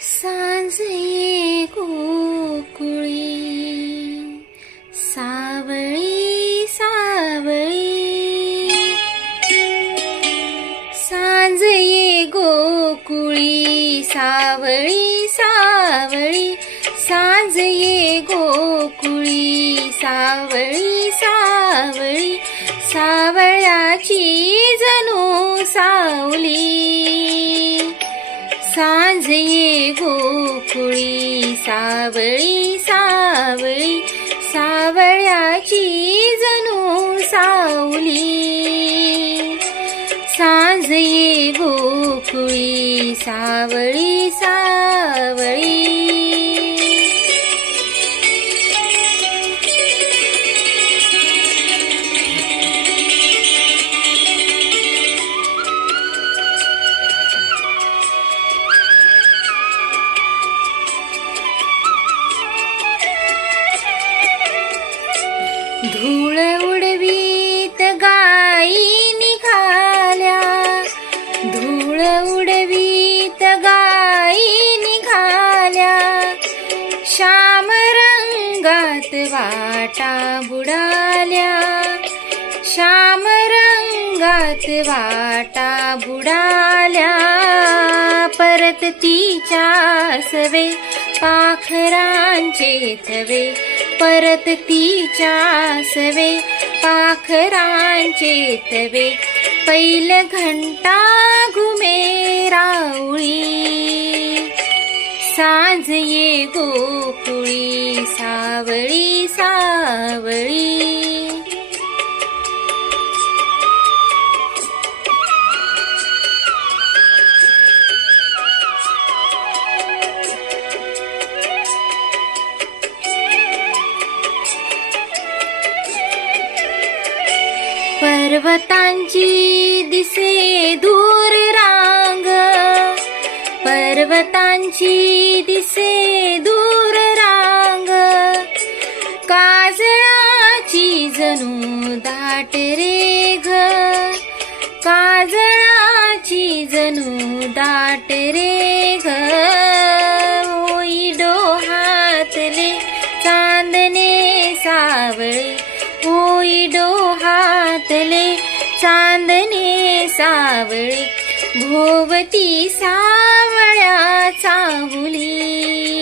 सांज ये गोकुळी सावळी सावळी, सांज ये गोकुळी सावळी सावळी, सांज ये गोकुळी सावळी सावळी, सावळ्याची जणू सावली, सांज ये गोकुळी सावळी सावळी, सावळ्याची जणू सावली, सांज ये गोकुळी सावळी सावळी. धूळ उडवीत गायी निघाल्या, धूळ उडवीत गायी निघाल्या, श्याम रंगात वाटा बुडाल्या, श्याम रंगात वाटा बुडाल्या, परत तिच्या सवे पाखरांचे थवे, परत तिच्या सवे पाखरांचे थवे, पैल घंटा घुमे राऊळी, सांज ये गोकुळी सावळी सावळी. पर्वतांची दिसे दूर रांग, पर्वतांची दिसे दूर रांग, काजळाची जणू दाट रे ग, काजळाची जणू दाट रे ग, ओई डोहातले चांदणे सावळे, ओई डोहातले चांदणे सावळे, भोवती सावळ्या चाहुली,